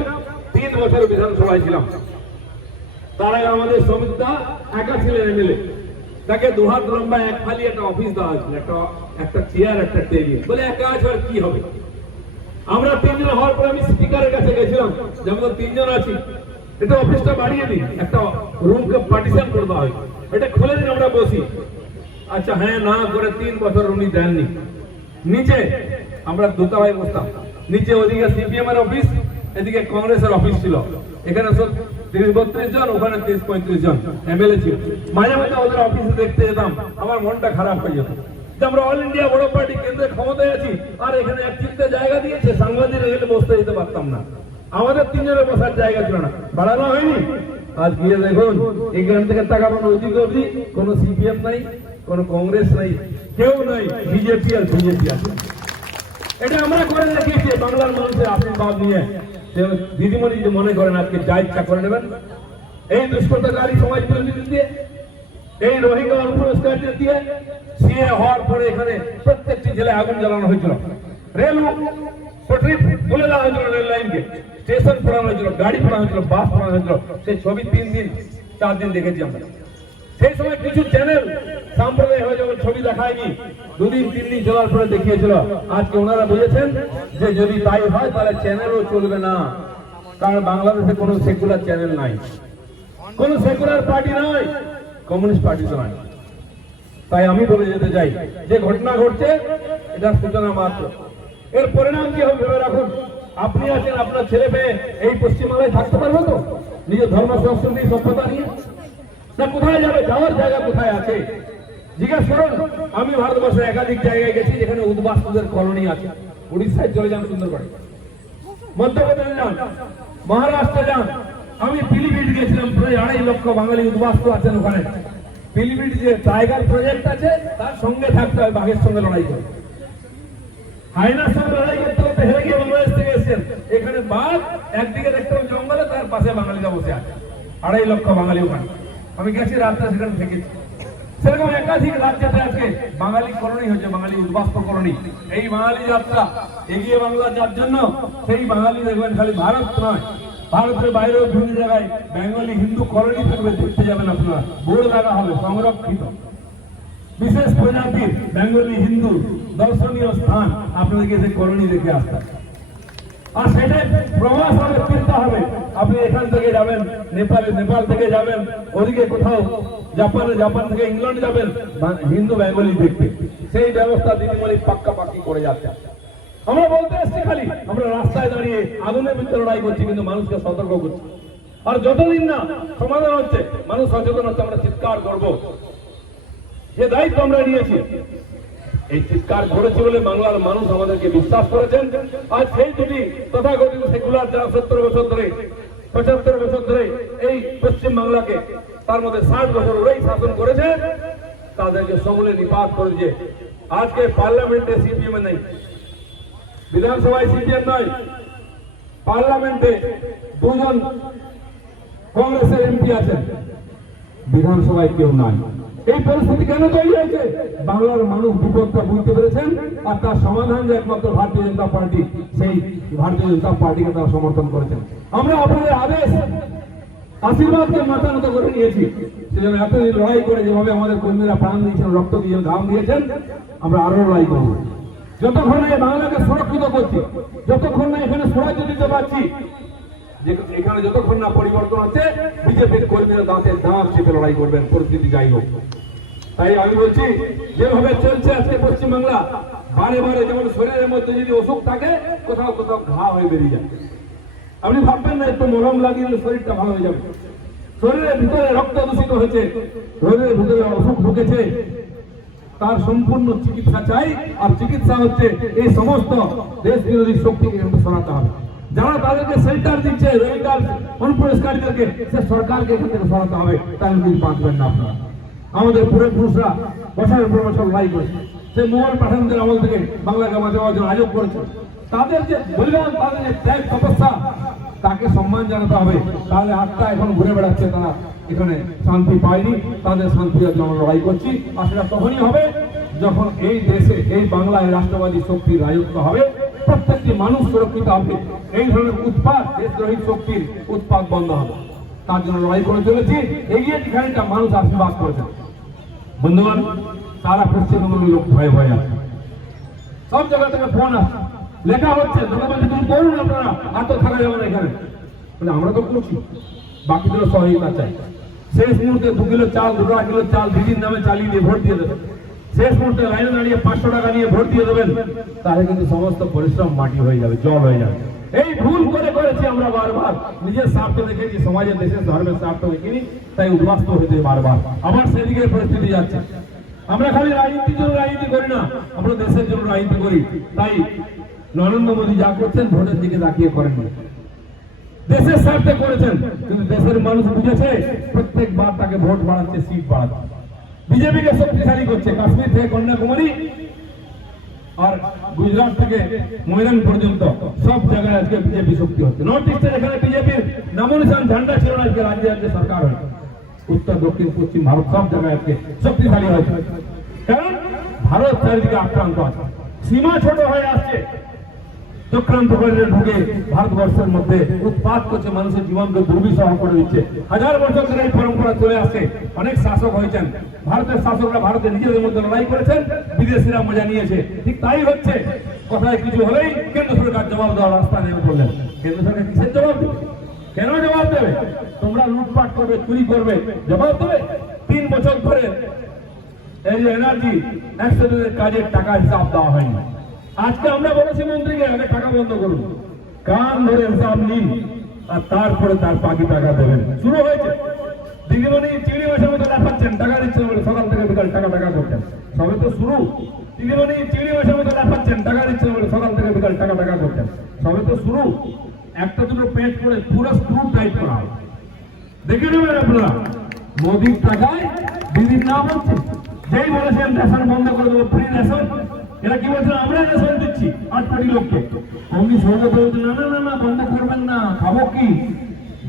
3 বছর বিধানসভায় ছিলাম, তার আগে আমাদের সমিতিটা একা ছিলেন এমএলএ, তাকে 2 হাত লম্বা এক খালি একটা অফিস দেওয়া হয়েছিল, একটা চেয়ার, একটা টেবিল, বলে একা আছে আর কি হবে। আমরা 3 জন হওয়ার পরে আমি স্পিকারের কাছে গেছিলাম, যেমন 3 জন আছি, এটা অফিসটা বাড়িয়ে দিন, একটা রুমকে পার্টিশন করে দেওয়া হয়, এটা খুলে দিন, আমরা বসি। আচ্ছা হ্যাঁ না করে 3 বছর উনি দেননি। নিচে আমরা দূতাবাই বসতাম, নিচে ওদিকে সিপিএম এর অফিস, এদিকে কংগ্রেসের অফিস ছিল। এখানে 30-32 জন, ওখানে 30-35 জন এমএলএ ছিল। মাঝে মাঝে ওদের অফিসে দেখতে যেতাম, আমার মনটা খারাপ হয়ে যেত। আমরা অল ইন্ডিয়া বড় পার্টি কেন্দ্রে ক্ষমতায় আছি, আর এখানে এক চিন্তা জায়গা দিয়েছে, সাংবাদিকরা এখানে বসতে যেতে পারতাম না, আমাদের 3 জনের বসার জায়গা ছিল না, বাড়ানো হয়নি। আজ গিয়ে দেখুন এখান থেকে তাকাবেন ওদিকে অবধি, কোন সিপিএম নাই, কোন কংগ্রেস নাই, কেউ নাই, বিজেপি আর বিজেপি আছে। এটা আমরা করে দেখিয়েছি বাংলার মানুষের আশীর্বাদ নিয়ে। দিদিমণি যদি মনে করেন আজকে যা ইচ্ছা করে নেবেন, এই দুষ্কৃতকারী সমাজ বিরোধী দিয়ে, এই রোহিঙ্গা অনুপ্রবেশকারী দিয়ে, সিএ হওয়ার পরে এখানে প্রত্যেকটি জেলায় আগুন জ্বালানো হয়েছিল, রেল পটরি তুলে দেওয়া হয়েছিল, রেল লাইনকে স্টেশন ফোড়ানো হয়েছিল, গাড়ি ফোড়ানো হয়েছিল, বাস ফোড়ানো হয়েছিল। সেই ছবি 3 দিন 4 দিন দেখেছি আমরা। সেই সময় কিছু চ্যানেল সাম্প্রদায়িক হয়ে যখন ছবি দেখায়নি, 2 দিন 3 দিন চলার পরে দেখিয়েছিল। আজকে ওনারা বুঝেছেন যে যদি তাই হয় তাহলে চ্যানেলও চলবে না, কারণ বাংলাদেশে কোনো সেকুলার চ্যানেল নাই, কোনো সেকুলার পার্টি নয়, কমিউনিস্ট পার্টি তো নয়। তাই আমি বলে যেতে চাই, যে ঘটনা ঘটছে এটা সূচনা মাত্র, এর পরিণাম কি হবে ভেবে রাখুন। আপনি আছেন, আপনার ছেলে মেয়ে এই পশ্চিমবাংলায় থাকতে পারবে তো নিজের ধর্ম সংস্কৃতি সভ্যতা নিয়ে? না কোথায় যাবে? যাওয়ার জায়গা কোথায় আছে জিজ্ঞাসা করুন। আমি ভারতবর্ষের একাধিক জায়গায় গেছি যেখানে উদ্বাস্তুদের কলোনি আছে। উড়িষ্যায় চলে যান, সুন্দরবনে, মধ্যপ্রদেশ যান, মহারাষ্ট্রে যান। আমি পিলিভিট গেছিলাম, প্রায় 2.5 লক্ষ বাঙালি উদ্বাস্তু আছেন ওখানে। পিলিভিট যে টাইগার প্রজেক্ট আছে তার সঙ্গে থাকতে হয়, বাঘের সঙ্গে লড়াই করে, হায়নার সঙ্গে লড়াই করতে করতে হেরে গিয়ে বাংলাদেশ থেকে এসেছেন। এখানে বাঘ একদিকে দেখতে হবে জঙ্গলে, তার পাশে বাঙালিরা বসে আছে, 2.5 লক্ষ বাঙালি ওখানে। আমি গেছি, রাত্রে সেখানে থেকেছি। সেরকম একাধিক রাজ্যতে আজকে বাঙালি কলোনি হচ্ছে, বাঙালি উদ্বাস্ত কলোনি। এই বাঙালি যাত্রা এগিয়ে বাংলা যার জন্য, সেই বাঙালি দেখবেন খালি ভারত নয়, ভারতের বাইরেও বিভিন্ন জায়গায় বেঙ্গলি হিন্দু কলোনি থাকবে, দেখতে যাবেন আপনারা, বোর্ড লাগা হবে সংরক্ষিত বিশেষ প্রজাতির বেঙ্গলি হিন্দু দর্শনীয় স্থান, আপনাদেরকে সেই কলোনি দেখে আসতে হবে। আর সেটাই প্রবাস হবে, চিন্তা হবে। আপনি এখান থেকে যাবেন নেপালে, নেপাল থেকে যাবেন ওদিকে কোথাও জাপানে, জাপান থেকে ইংল্যান্ড যাবেন হিন্দু বেঙ্গলি দেখতে, সেই ব্যবস্থা দিদিমণি পাক্কাপাক্কি করে যাচ্ছে। আমরা বলতে এসছি খালি, আমরা রাস্তায় দাঁড়িয়ে আগুনের বিরুদ্ধে লড়াই করছি, কিন্তু মানুষকে সতর্ক করছি। আর যতদিন না সমাধান হচ্ছে, মানুষ সচেতন হচ্ছে, আমরা চিৎকার করবো। যে দায়িত্ব আমরা নিয়েছি, এই চিৎকার করেছি বলে বাংলার মানুষ আমাদেরকে বিশ্বাস করেছেন। আজ সেই দুটি তথাকথিত সেকুলার যারা 70 বছর ধরে 75 বছর ধরে এই পশ্চিম বাংলাকে, তার মধ্যে 60 বছর ওরাই শাসন করেছে, তাদেরকে সমূলে নিপাত করেছে। আজকে পার্লামেন্টে সিপিএম নেই, বিধানসভায় সিপিএম নয়, পার্লামেন্টে 2 জন কংগ্রেসের এমপি আছেন, বিধানসভায় কেউ নাই। এই পরিস্থিতি কেন তৈরি হয়েছে? বাংলার মানুষ বিপদটা বুঝতে পেরেছেন, আর তার সমাধান যে একমাত্র ভারতীয় জনতা পার্টি, সেই ভারতীয় জনতা পার্টিকে তারা সমর্থন করেছেন। আমরা আপনাদের আদেশ আশীর্বাদকে মাথা নত করে নিয়েছি, সেজন্য এতদিন লড়াই করে যেভাবে আমাদের কর্মীরা প্রাণ দিয়েছেন, রক্ত দিয়ে ঘাম দিয়েছেন, আমরা আরো লড়াই করব। যতক্ষণ না বাংলাকে সুরক্ষিত করছি, যতক্ষণ না এখানে স্বরাজ্য দিতে পারছি, এখানে যতক্ষণ না পরিবর্তন হচ্ছে, বিজেপির কর্মীরা দাঁতের দাঁত চেপে লড়াই করবেন, পরিস্থিতি যাই হোক। তাই আমি বলছি, যেভাবে চলছে আজকে পশ্চিমবাংলা, বারে বারে যেমন শরীরের মধ্যে যদি অসুখ থাকে, কোথাও কোথাও ঘা হয়ে বেরিয়ে যায়। আপনি ভাববেন না একটু মলম লাগিয়ে শরীরটা ভালো হয়ে যাবে। শরীরের ভিতরে রক্ত দূষিত হয়েছে, শরীরের ভিতরে অসুখ ঢুকেছে, তার সম্পূর্ণ চিকিৎসা চাই। আর চিকিৎসা হচ্ছে এই সমস্ত দেশ বিরোধী শক্তিকে কিন্তু সরাতে হবে। যারা তাদেরকে সেন্টার দিচ্ছে, রোহিঙ্গার অনুপ্রবেশকারীদেরকে, সে সরকারকে এখান থেকে সরাতে হবে। তাই কিন্তু বাঁচবেন না আপনারা। আমাদের পূর্বপুরুষরা বছরের পর বছর লড়াই করেছে, সেই মোগল পাঠানদের আমল থেকে বাংলাকে বাঁচাবার জন্য আয়োগ করেছে। তাদের যে বলিদান, তাদের যে ত্যাগ তপস্যা, তাকে সম্মান জানাতে হবে। তাহলে আত্মা এখন ঘুরে বেড়াচ্ছে, তারা এখানে শান্তি পায়নি, তাদের শান্তির জন্য লড়াই করছি। আর সেটা তখনই হবে যখন এই দেশে, এই বাংলায় রাষ্ট্রবাদী শক্তির রাজত্ব হবে, প্রত্যেকটি মানুষ সুরক্ষিত হবে, এই ধরনের উৎপাত, দেশদ্রোহী শক্তির উৎপাত বন্ধ হবে। তার জন্য লড়াই করে চলেছি। এগিয়ে যেখানটা মানুষ আশীর্বাদ করেছে। বন্ধুগণ, সারা পশ্চিমবঙ্গের লোক ভয়ে ভয়ে আছে, সব জায়গা থেকে ফোন আসছে, লেখা হচ্ছে, তুমি করুন, আপনারা আর তো থাকা যাবে না এখানে। আমরা তো করছি, বাকিদেরও সহযোগিতা চাই। শেষ মুহূর্তে 2 কিলো চাল, 2 কিলো চাল দিদির নামে চালিয়ে দিয়ে ভোট দিয়ে দেবেন। শেষ মুহূর্তে লাইনে দাঁড়িয়ে 500 টাকা নিয়ে ভোট দিয়ে দেবেন, তাহলে কিন্তু সমস্ত পরিশ্রম মাটি হয়ে যাবে, জল হয়ে যাবে। এই ভুল করেছি আমরা বারবার, নিজের স্বার্থ দেখেছি, সমাজের, দেশের, ধর্মের স্বার্থ দেখিনি, তাই উদ্বাস্ত হয়েছে বারবার। আবার সেদিকে পরিস্থিতি যাচ্ছে। আমরা খালি রাজনীতির জন্য রাজনীতি করি না, আমরা দেশের জন্য রাজনীতি করি। তাই নরেন্দ্র মোদী যা করছেন, ভোটের দিকে তাকিয়ে করেননি, দেশের স্বার্থে করেছেন। কিন্তু দেশের মানুষ বুঝেছে, প্রত্যেকবার তাকে ভোট বাড়াচ্ছে, সিট বাড়াচ্ছে, বিজেপিকে শক্তিশালী করছে। কাশ্মীর থেকে কন্যাকুমারী আর গুজরাট থেকে ময়দান পর্যন্ত সব জায়গায় আজকে বিজেপি শক্তি হচ্ছে। নর্থ ইস্টে এখানে বিজেপির নামনিশান ঝান্ডা ছিল না, আজকে রাজ্যে রাজ্যে সরকার হয়েছে। উত্তর, দক্ষিণ, পশ্চিম ভারত সব জায়গায় আজকে শক্তিশালী হয়েছে। কারণ ভারত চারিদিকে আক্রান্ত আছে, সীমা ছোট হয়ে আসছে। চক্রান্ত করে ঢুকে ভারতবর্ষের মধ্যে উৎপাত করছে, মানুষের জীবনকে দুর্বিষহ করে দিচ্ছে। হাজার বছর ধরে এই পরম্পরা চলে আসছে। অনেক শাসক হয়েছেন, ভারতের শাসকরা ভারতের নিজেদের মধ্যে লড়াই করেছেন, বিদেশিরা মজা নিয়েছে। ঠিক তাই হচ্ছে, কথায় কিছু হলেই কেন্দ্র সরকার জবাব দেওয়ার রাস্তা নেমে পড়লেন। কেন্দ্র সরকার কিসের জবাব দেবে? কেন জবাব দেবে? তোমরা লুটপাট করবে, চুরি করবে, জবাব দেবে? 3 বছর ধরে এই যে এনার্জি অ্যাক্সিডেন্টের কাজের টাকা হিসাব দেওয়া হয়নি। আজকে আমরা বলেছি মন্ত্রীকে আগে টাকা বন্ধ করুন, কান ধরে হিসাব নিন, আর তারপরে তার বাকি টাকা দেবেন। শুরু হয়েছে। দিদিমণি চিংড়ি মাছের মতো লাফাচ্ছেন, টাকা দিচ্ছেন বলে সকাল থেকে বিকাল টাকা টাকা করছেন। সবে তো শুরু। দিদিমণি চিংড়ি মাছের মতো লাফাচ্ছেন, টাকা দিচ্ছেন বলে সকাল থেকে বিকাল টাকা টাকা করছেন। সবে তো শুরু। একটা দুটো পেট করে পুরো স্ক্রু টাইট করা হবে। দেখে নেবেন আপনারা, মোদির টাকায় দিদির নাম হচ্ছে। যেই বলেছেন রেশন বন্ধ করে দেবো, ফ্রি রেশন, এরা কি বলছেন? আমরা রেশন দিচ্ছি 8 কোটি লোককে। অমনি সঙ্গে বলছে না না না না, বন্ধ করবেন না, খাবো কি?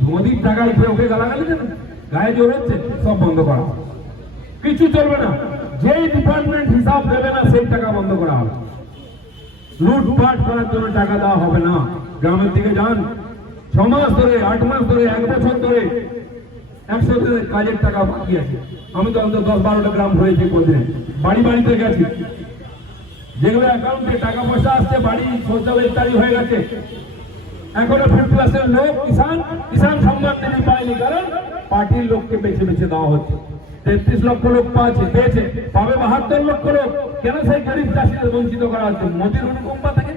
মোদির টাকায় ওকে গালাগালি দেন, গায়ে জোর হচ্ছে, সব বন্ধ করা, কিছু চলবে না। যেই ডিপার্টমেন্ট হিসাব দেবে না সেই টাকা বন্ধ করা হবে। লুটপাট করার জন্য টাকা দেওয়া হবে না। গ্রামের দিকে যান, 6 মাস ধরে, 8 মাস ধরে, 1 বছর ধরে 100 দিনের কাজের টাকা বাকি আছে। আমি তো অন্তত 10-12টা গ্রাম হয়েছে কোদিনে, বাড়ি বাড়িতে গেছি। যেগুলো অ্যাকাউন্টে টাকা পয়সা আসছে, বাড়ি শৌচালয় ইত্যাদি হয়ে গেছে, এখনো 5th ক্লাসের লোক কিষাণ সম্মান নিধি পায়নি, কারণ পার্টির লোককে বেছে বেছে দেওয়া হচ্ছে। 33 লক্ষ লোক পেয়েছে, পাবে 72 লক্ষ লোক। কেন সেই গরিব চাষীদের বঞ্চিত করা হচ্ছে? মোদির অনুকম্পা থেকে।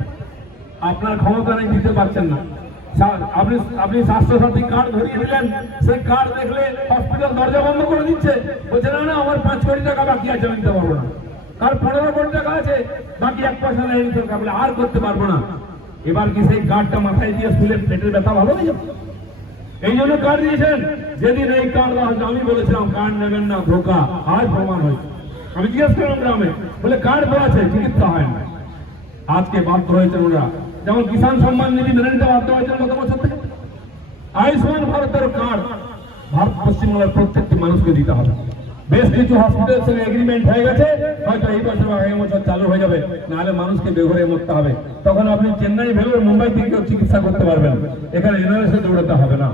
আপনার ক্ষমতা নেই, দিতে পারছেন না। আপনি স্বাস্থ্যসাথী কার্ড ধরিয়ে দিলেন, সেই কার্ড দেখলে হসপিটাল দরজা বন্ধ করে দিচ্ছে, বলছে না না আমার 5 কোটি টাকা বাকি আছে, আমি দিতে পারবো না। তার 15 কোটি টাকা আছে, বাকি 1 পয়সা নেয়নি সরকার, বলে আর করতে পারবো না। এবার কি সেই কার্ডটা মাথায় দিয়ে শুলে পেটের ব্যথা ভালো হয়ে যাবে? এই জন্য কার্ড দিয়েছেন। যেদিন এই কার্ড দেওয়া হচ্ছে, আমি বলেছিলাম কার্ড নেবেন না, ধোকা। আজ প্রমাণ হয়েছে। আমি জিজ্ঞেস করলাম গ্রামে, বলে কার্ড দেওয়া আছে, চিকিৎসা হয় না। আজকে বাধ্য হয়েছেন ওরা। যেমন কিষাণ সম্মান নিধি মেনে নিতে বাধ্য হয়েছেন গত বছর থেকে। আয়ুষ্মান ভারতের কার্ড ভারত পশ্চিমবাংলার প্রত্যেকটি মানুষকে দিতে হবে। বেশ কিছু হসপিটালের সঙ্গে এগ্রিমেন্ট হয়ে গেছে, হয়তো এই বছর বা আগামী বছর চালু হয়ে যাবে, নাহলে মানুষকে বেঘরে মরতে হবে। তখন আপনি চেন্নাই, ভেলোর, মুম্বাই থেকে চিকিৎসা করতে পারবেন, এখানে এনআরএসে দৌড়াতে হবে না।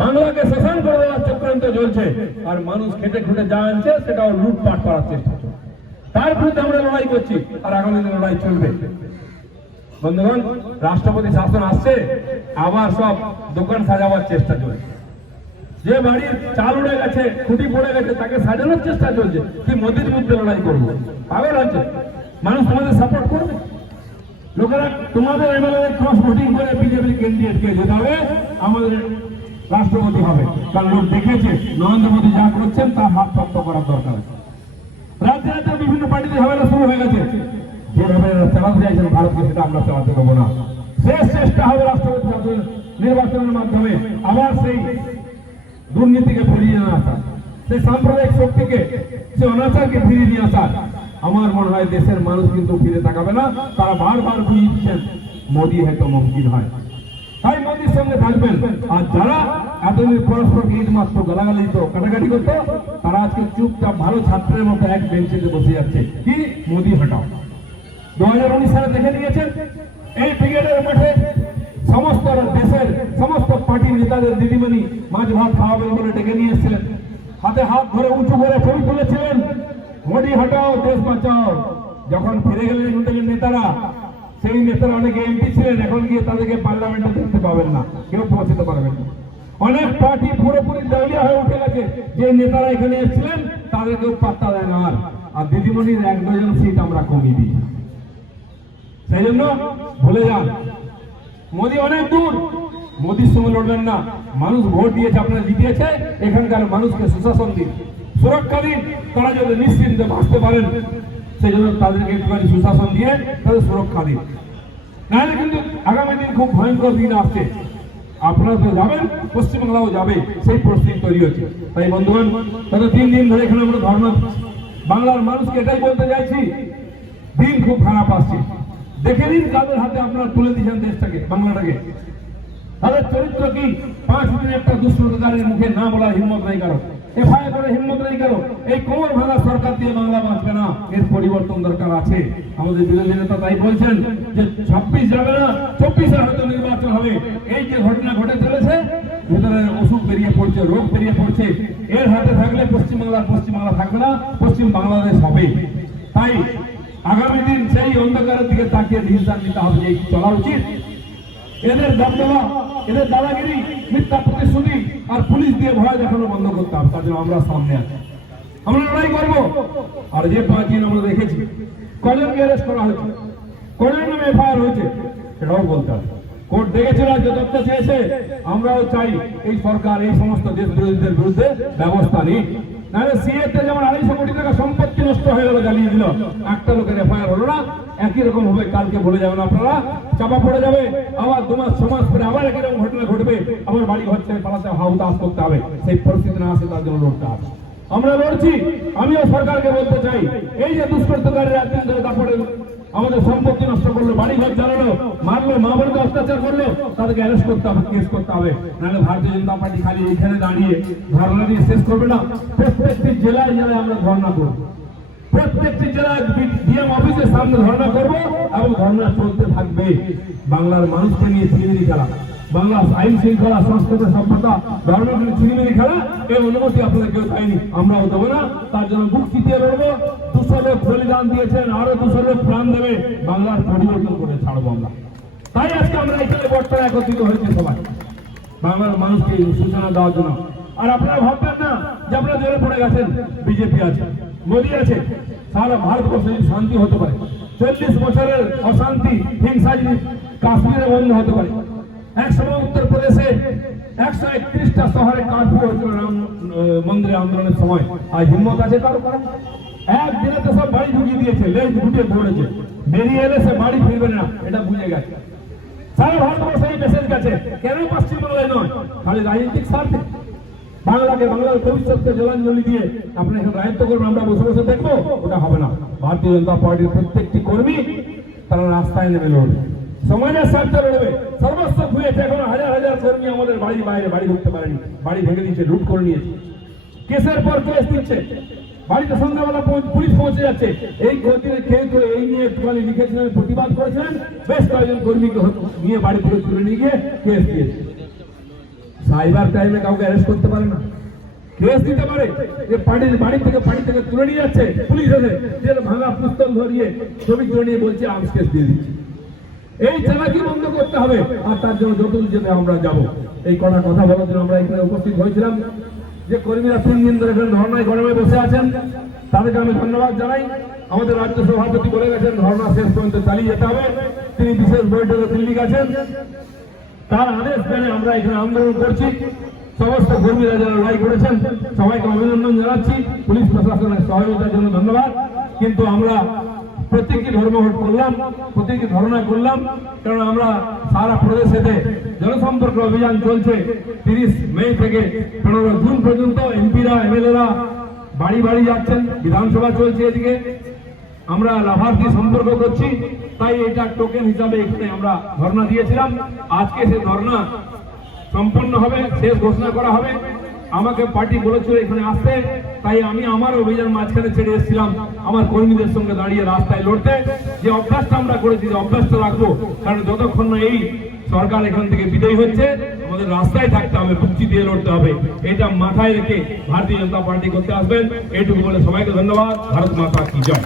বাংলাকে শোষণ করে দেওয়ার চক্রান্ত চলছে, আর মানুষ খেটে খুঁটে যা আনছে সেটাও লুটপাট করার চেষ্টা চলছে। তার বিরুদ্ধে আমরা লড়াই করছি, আর আগামী দিনে লড়াই চলবে। বন্ধুগণ, রাষ্ট্রপতি শাসন আসছে, আবার সব দোকান সাজাবার চেষ্টা চলছে। যে বাড়ির চাল উড়ে গেছে, খুঁটি পড়ে গেছে, তাকে সাজানোর চেষ্টা চলছে। কি মোদির বিরুদ্ধে লড়াই করবো? পাগল হচ্ছে। মানুষ তোমাদের সাপোর্ট করবে? লোকেরা তোমাদের এমএলএ ক্রস ভোটিং করে বিজেপি ক্যান্ডিডেটকে জেতাবে, আমাদের রাষ্ট্রপতি হবে। কারণ লোক দেখেছে নরেন্দ্র মোদী যা করছেন তার হাত শক্ত করার দরকার আছে। রাজ্যে রাজ্যে বিভিন্ন পার্টিতে ঝামেলা শুরু হয়ে গেছে। যেভাবে চালাতে চাইছেন ভারতকে, সেটা আমরা চালাতে দেবো না। শেষ চেষ্টা হবে রাষ্ট্রপতি নির্বাচনের মাধ্যমে আবার সেই দুর্নীতিকে ফিরিয়ে নিয়ে আসা, সেই সাম্প্রদায়িক শক্তিকে, সেই অনাচারকে ফিরিয়ে নিয়ে আসা। আমার মনে হয় দেশের মানুষ কিন্তু ফিরে তাকাবে না। তারা বারবার বুঝিয়ে দিচ্ছেন মোদী হয়তো মুমকিন হয়। তাই মোদীর সঙ্গে থাকবেন। আর যারা এতদিন পরস্পরকে ইট মাত্র, গালাগালি দিত, কাটাকাটি করতো, তারা আজকে চুপচাপ ভালো ছাত্রের মতো এক বেঞ্চিতে বসে যাচ্ছে। কি মোদী হটাও। 2019 সালে দেখে নিয়েছেন, এই ব্রিগেডের মাঠে সমস্ত দেশের সমস্ত পার্টির নেতাদের দিদিমণি মাছ ভাত খাওয়াবেন বলে ডেকে নিয়ে এসেছিলেন। হাতে হাত ধরে উঁচু করে ছবি তুলেছিলেন, মোদী হটাও দেশ বাঁচাও। যখন ফিরে গেলেন হোটেলের নেতারা, সেই নেতারা অনেকে এমপি ছিলেন, এখন গিয়ে তাদেরকে পার্লামেন্টে দেখতে পাবেন না, কেউ পৌঁছতে পারবেন না। অনেক পার্টি পুরোপুরি দেউলিয়া হয়ে উঠে গেছে। যে নেতারা এখানে এসেছিলেন তাদেরকেও পাত্তা দেয় না। আর দিদিমণির 1-2জন সিট আমরা কমিয়ে দিই। সেই জন্য ভুলে যান, মোদী অনেক দূর। মোদীর সঙ্গে লড়বেন না। মানুষ ভোট দিয়েছে, আপনারা জিতিয়েছে, এখানকার মানুষকে সুশাসন দিন, সুরক্ষা দিন, তারা যাতে নিশ্চিন্তে বাঁচতে পারেন। সেই জন্য তাদেরকে একটুখানি সুশাসন দিয়ে তাদের সুরক্ষা দিন। নাহলে কিন্তু আগামী দিন খুব ভয়ঙ্কর দিন আসছে। আপনারা তো যাবেন, পশ্চিমবাংলাও যাবে, সেই পরিস্থিতি তৈরি হচ্ছে। তাই বন্ধুগণ, গত 3 দিন ধরে এখানে আমরা ধর্ণা, বাংলার মানুষকে এটাই বলতে চাইছি, দিন খুব খারাপ আসছে। দেখে নিন কাদের হাতে আপনারা তুলে দিয়েছেন দেশটাকে, বাংলাটাকে। তাদের চরিত্র কি? 5 দিন একটা দুষ্কৃতকারীর মুখে না বলার হিম্মত নাই কারো। এফআইআর করে হিম্মত নেই কেন? এই কোমর ভাঙা সরকার দিয়ে বাংলা বাঁচবে না, এর পরিবর্তন দরকার আছে। আমাদের বিরোধী নেতা তাই বলছেন যে 26 যাবে না, 24-এ হয়তো নির্বাচন হবে। এই যে ঘটনা ঘটে চলেছে, ভেতরে অসুখ বেরিয়ে পড়ছে, রোগ বেরিয়ে পড়ছে, এর হাতে থাকলে পশ্চিমবাংলা থাকবে না, পশ্চিম বাংলাদেশ হবে। তাই আগামী দিন সেই অন্ধকারের দিকে তাকিয়ে ডিসিশন নিতে হবে যে চলা উচিত। এদের দবদবা, এদের দাদাগিরি, মিথ্যা প্রতিশ্রুতি আর পুলিশ দিয়ে ভয় দেখানো বন্ধ করতে হবে। তার জন্য আমরা সামনে আছি, আমরা লড়াই করবো। আর যে 5 দিন আমরা দেখেছি কজনকে অ্যারেস্ট করা হয়েছে, কজনের নামে এফআইআর হয়েছে, সেটাও বলতে হবে। কোর্ট দেখেছিল যে তথ্য চেয়েছে, আমরাও চাই এই সরকার এই সমস্ত দেশ বিরোধীদের বিরুদ্ধে ব্যবস্থা নিক। নাহলে সিএতে যেমন 250 কোটি টাকা সম্পত্তি নষ্ট হয়ে গেল, জ্বালিয়ে দিল, একটা লোকের এফআইআর হলো না, একই রকম হবে। কালকে বলে যাবেন আপনারা, চাপা পড়ে যাবে, আবার 2 মাস 6 মাস পরে আবার একই রকম ঘটনা ঘটবে, আবার বাড়ি ঘর ছেড়ে পালাতে হাউতাস করতে হবে। সেই পরিস্থিতি না আসে তার জন্য লড়তে হবে। আমরা লড়ছি। আমিও সরকারকে বলতে চাই, এই যে দুষ্কৃতকারীরা একদিন ধরে দাপড়ে আমাদের সম্পত্তি নষ্ট করলো, বাড়ি ঘর জ্বালালো, মারলো, মা বোনকে অত্যাচার করলো, তাদেরকে অ্যারেস্ট করতে হবে, কেস করতে হবে। নাহলে ভারতীয় জনতা পার্টি খালি এইখানে দাঁড়িয়ে ধর্ণা দিয়ে শেষ করবে না। প্রত্যেকটি জেলায় জেলায় আমরা ধর্ণা করবো, প্রত্যেকটি জেলায় ডিএম অফিসের সামনে ধর্ণা করবো এবং ধর্ণা চলতে থাকবে। বাংলার মানুষকে নিয়ে ছিনিমিনি খেলা, বাংলার আইন শৃঙ্খলা, সংস্কৃত সভ্যতা, ধর্মের ছিনিমিনি খেলা, এই অনুমতি আপনাদের কেউ চাইনি, আমরাও দেবো না। তার জন্য বুক চিতিয়ে লড়বো। 200 লোক বলিদান দিয়েছেন, আরো 200 লোক প্রাণ দেবে, বাংলার পরিবর্তন করে ছাড়বো আমরা। তাই আজকে আমরা এখানে বর্তমানে একত্রিত হয়েছি সবাই, বাংলার মানুষকে সূচনা দেওয়ার জন্য। আর আপনারা ভাববেন না যে আপনারা জেলে পড়ে গেছেন, বিজেপি আছে, মোদী আছে, সারা ভারতবর্ষে শান্তি হতে পারে। 40 বছরের অশান্তি, হিংসা কাশ্মীরে বন্ধ হতে পারে। একসময় উত্তরপ্রদেশে 131টা শহরে কারফিউ হয়েছিল রাম মন্দিরে আন্দোলনের সময়। আর হিম্মত আছে কারো করা? একদিনে তো সব বাড়ি ঢুকিয়ে দিয়েছে, লেজ ঢুকিয়ে ধরেছে, বেরিয়ে এলে সে বাড়ি ফিরবে না, এটা বুঝে গেছে। সারা ভারতবর্ষে এই মেসেজ গেছে। কেন পশ্চিমবাংলায় নয়? খালি রাজনৈতিক স্বার্থে বাংলাকে, বাংলার ভবিষ্যৎকে জলাঞ্জলি দিয়ে আপনি এখন রাজত্ব করবেন, আমরা বসে বসে দেখবো, ওটা হবে না। ভারতীয় জনতা পার্টির প্রত্যেকটি কর্মী তারা রাস্তায় নেমে লড়বে, সমাজের স্বার্থে লড়বে। সর্বস্ব ধুয়েছে, এখন হাজার হাজার কর্মী আমাদের বাড়ির বাইরে বাড়ি ঢুকতে পারেনি, বাড়ি ভেঙে দিয়েছে, লুট করে নিয়েছে, কেসের পর কেস দিচ্ছে, বাড়িতে সন্ধ্যাবেলা পুলিশ পৌঁছে যাচ্ছে। এই গতিতে কেউ এই নিয়ে একটুখানি লিখেছিলেন, প্রতিবাদ করেছিলেন, বেশ কয়েকজন কর্মীকে নিয়ে বাড়ি থেকে তুলে নিয়ে গিয়ে কেস দিয়েছে। সাইবার ক্রাইমে কাউকে অ্যারেস্ট করতে পারে না, কেস দিতে পারে। যে বাড়ি থেকে তুলে নিয়ে যাচ্ছে পুলিশ এসে, যে ভাঙা পুস্তক ধরিয়ে ছবি তুলে নিয়ে বলছে আমি কেস দিয়ে দিচ্ছি। এই চালাকি বন্ধ করতে হবে। আর তার জন্য যতদূর যেতে আমরা যাব। এই কটা কথা বলার জন্য আমরা এখানে উপস্থিত হয়েছিলাম। যে কর্মীরা 3 দিন ধরে এখানে ধর্নায় গরমে বসে আছেন, তাদেরকে আমি ধন্যবাদ জানাই। আমাদের রাজ্য সভাপতি বলে গেছেন ধর্না শেষ পর্যন্ত চালিয়ে যেতে হবে। তিনি বিশেষ বৈঠকে দিল্লি গেছেন, তার আদেশ মেনে আমরা এখানে আন্দোলন করছি। সমস্ত কর্মীরা যারা লড়াই করেছেন সবাইকে অভিনন্দন জানাচ্ছি, পুলিশ প্রশাসনের সহযোগিতার জন্য ধন্যবাদ। কিন্তু আমরা প্রত্যেকটি ধর্মঘট করলাম, প্রত্যেকটি ধর্ণা করলাম, কারণ আমরা সারা প্রদেশেতে জনসম্পর্ক অভিযান চলছে। 30 মে থেকে 15 জুন পর্যন্ত এমপিরা, এমএলএরা বাড়ি বাড়ি যাচ্ছেন, বিধানসভা চলছে এদিকে, আমরা লাভার্থী সম্পর্ক করছি। তাই এটা টোকেন হিসাবে এখানে আমরা ধর্ণা দিয়েছিলাম। আজকে সে ধর্ণা সম্পন্ন হবে, শেষ ঘোষণা করা হবে। আমাকে পার্টি বলেছিল এখানে আসতে, তাই আমি আমার অভিযান মাঝখানে ছেড়ে এসেছিলাম আমার কর্মীদের সঙ্গে দাঁড়িয়ে রাস্তায় লড়তে। যে অভ্যাসটা আমরা করেছি, যে অভ্যাসটা রাখবো, কারণ যতক্ষণ না এই সরকার এখান থেকে বিদায় হচ্ছে আমাদের রাস্তায় থাকতে হবে, বুদ্ধি দিয়ে লড়তে হবে। এটা মাথায় রেখে ভারতীয় জনতা পার্টি করতে আসবেন। এইটুকু বলে সবাইকে ধন্যবাদ। ভারত মাতা কি জয়।